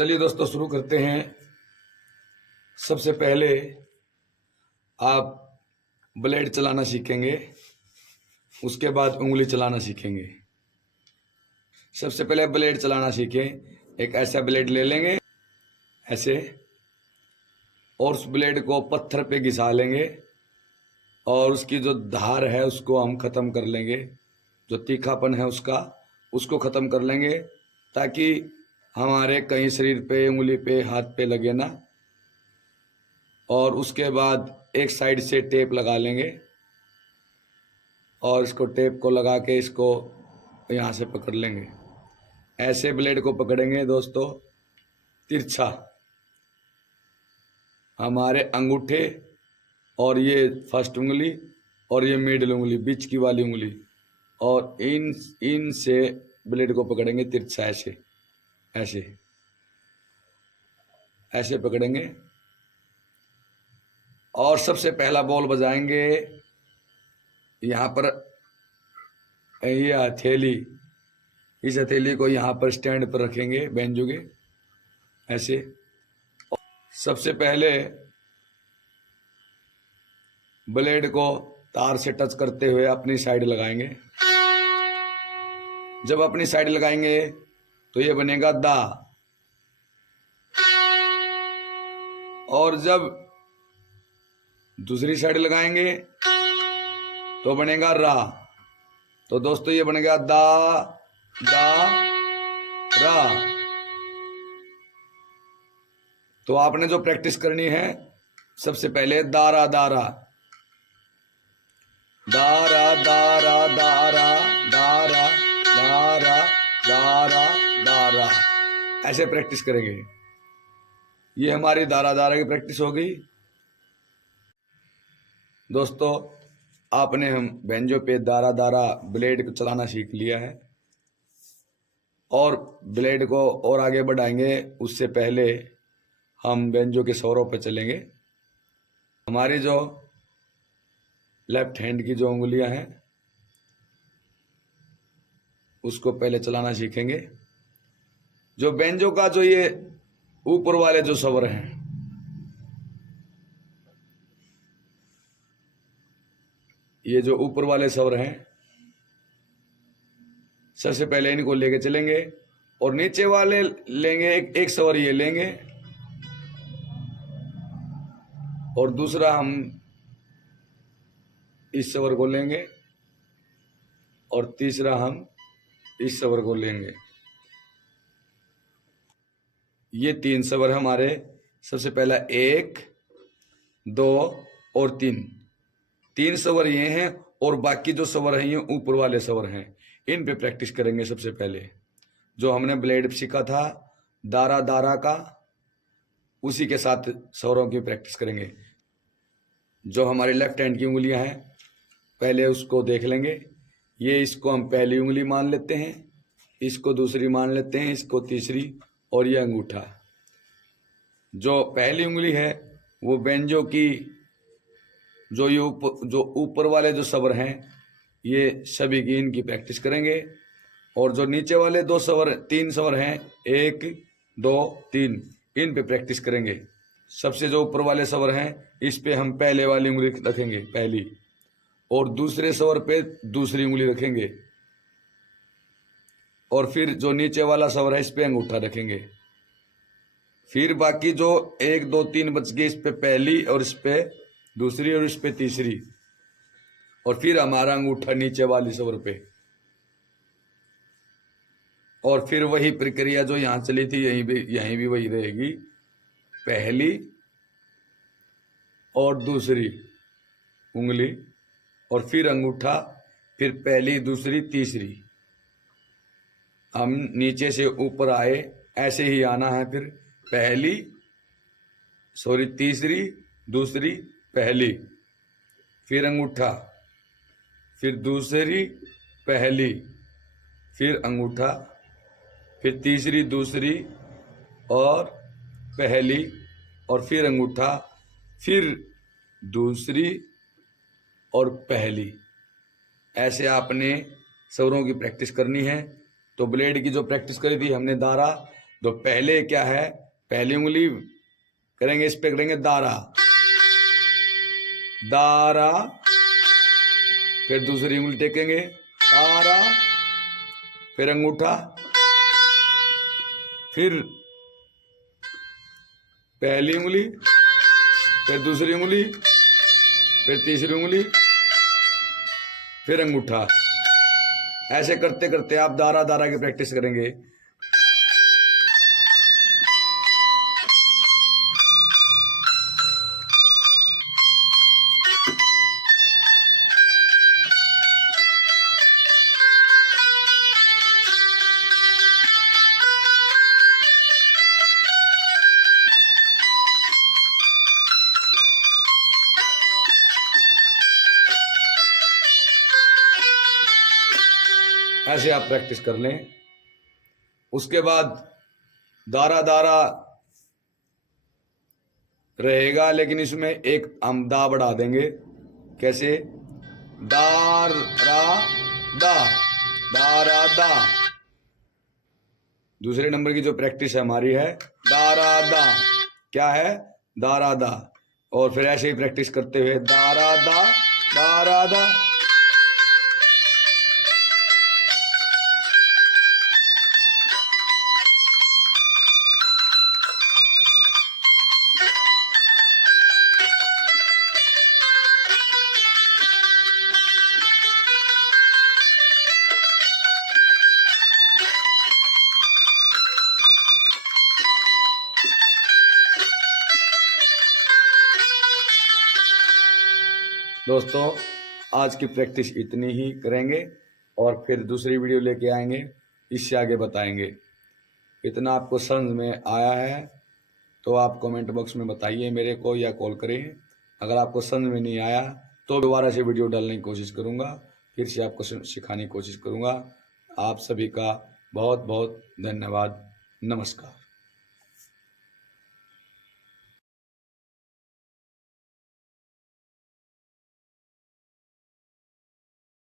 चलिए दोस्तों शुरू करते हैं। सबसे पहले आप ब्लेड चलाना सीखेंगे, उसके बाद उंगली चलाना सीखेंगे। सबसे पहले ब्लेड चलाना सीखें। एक ऐसा ब्लेड ले लेंगे ऐसे, और उस ब्लेड को पत्थर पे घिसा लेंगे और उसकी जो धार है उसको हम ख़त्म कर लेंगे, जो तीखापन है उसको ख़त्म कर लेंगे, ताकि हमारे कहीं शरीर पे, उंगली पे, हाथ पे लगे ना। और उसके बाद एक साइड से टेप लगा लेंगे और इसको टेप को लगा के इसको यहाँ से पकड़ लेंगे। ऐसे ब्लेड को पकड़ेंगे दोस्तों, तिरछा हमारे अंगूठे और ये फर्स्ट उंगली और ये मिडिल उंगली, बीच की वाली उंगली, और इन से ब्लेड को पकड़ेंगे तिरछा, ऐसे ऐसे ऐसे पकड़ेंगे। और सबसे पहला बॉल बजाएंगे। यहाँ पर ये हथेली, इस हथेली को यहाँ पर स्टैंड पर रखेंगे बैंजो के, ऐसे। सबसे पहले ब्लेड को तार से टच करते हुए अपनी साइड लगाएंगे। जब अपनी साइड लगाएंगे तो ये बनेगा दा, और जब दूसरी साइड लगाएंगे तो बनेगा रा। तो दोस्तों ये बनेगा दा दा रा। तो आपने जो प्रैक्टिस करनी है, सबसे पहले दारा दारा दारा दारा दारा दारा दारा दारा दारा, ऐसे प्रैक्टिस करेंगे। ये हमारी दारा दारा की प्रैक्टिस हो गई। दोस्तों आपने हम बैंजो पे दारा दारा ब्लेड को चलाना सीख लिया है, और ब्लेड को और आगे बढ़ाएंगे। उससे पहले हम बैंजो के स्वरों पे चलेंगे। हमारी जो लेफ्ट हैंड की जो उंगलियां हैं उसको पहले चलाना सीखेंगे। जो बैंजो का जो ये ऊपर वाले जो स्वर हैं, ये जो ऊपर वाले स्वर हैं, सबसे पहले इनको लेके चलेंगे, और नीचे वाले लेंगे एक स्वर ये लेंगे, और दूसरा हम इस स्वर को लेंगे, और तीसरा हम इस स्वर को लेंगे। ये तीन स्वर हमारे। सबसे पहला 1, 2 और 3 स्वर ये हैं, और बाकी जो स्वर हैं ये ऊपर वाले स्वर हैं। इन पे प्रैक्टिस करेंगे। सबसे पहले जो हमने ब्लेड सीखा था दारा दारा का, उसी के साथ स्वरों की प्रैक्टिस करेंगे। जो हमारी लेफ्ट हैंड की उंगलियां हैं, पहले उसको देख लेंगे। ये इसको हम पहली उंगली मान लेते हैं, इसको दूसरी मान लेते हैं, इसको तीसरी, और ये अंगूठा। जो पहली उंगली है वो बैंजो की जो ऊपर वाले जो स्वर हैं, ये सभी की इनकी प्रैक्टिस करेंगे। और जो नीचे वाले 3 स्वर हैं, 1, 2, 3, इन पे प्रैक्टिस करेंगे। सबसे जो ऊपर वाले स्वर हैं, इस पे हम पहले वाली उंगली रखेंगे, पहली, और दूसरे स्वर पे दूसरी उंगली रखेंगे, और फिर जो नीचे वाला स्वर है इस पे अंगूठा रखेंगे। फिर बाकी जो 1, 2, 3 बच गए, इस पे पहली, और इस पे दूसरी, और इस पे तीसरी, और फिर हमारा अंगूठा नीचे वाली स्वर पे। और फिर वही प्रक्रिया जो यहाँ चली थी यहीं भी वही रहेगी। पहली और दूसरी उंगली, और फिर अंगूठा, फिर पहली, दूसरी, तीसरी। हम नीचे से ऊपर आए, ऐसे ही आना है। फिर तीसरी, दूसरी, पहली, फिर अंगूठा, फिर दूसरी, पहली, फिर अंगूठा, फिर तीसरी, दूसरी और पहली, और फिर अंगूठा, फिर दूसरी और पहली। ऐसे आपने स्वरों की प्रैक्टिस करनी है। तो ब्लेड की जो प्रैक्टिस करी थी हमने दारा तो पहले क्या है, पहली उंगली करेंगे, इस पे करेंगे दारा, दारा, फिर दूसरी उंगली टेकेंगे तारा, फिर अंगूठा, फिर पहली उंगली, फिर दूसरी उंगली, फिर तीसरी उंगली, फिर अंगूठा। ऐसे करते करते आप दारा दारा की प्रैक्टिस करेंगे। ऐसे आप प्रैक्टिस कर लें। उसके बाद दारा दारा रहेगा, लेकिन इसमें एक हम दा बढ़ा देंगे। कैसे? दार रा दा, दारा दा। दूसरे नंबर की जो प्रैक्टिस है हमारी है दारा दा। क्या है? दारा दा। और फिर ऐसे ही प्रैक्टिस करते हुए दारा दा, दारा दा। दोस्तों, आज की प्रैक्टिस इतनी ही करेंगे और फिर दूसरी वीडियो लेके आएंगे, इससे आगे बताएंगे। इतना आपको समझ में आया है तो आप कमेंट बॉक्स में बताइए मेरे को या कॉल करें। अगर आपको समझ में नहीं आया तो दोबारा से वीडियो डालने की कोशिश करूँगा, फिर से आपको सिखाने की कोशिश करूँगा। आप सभी का बहुत बहुत धन्यवाद। नमस्कार।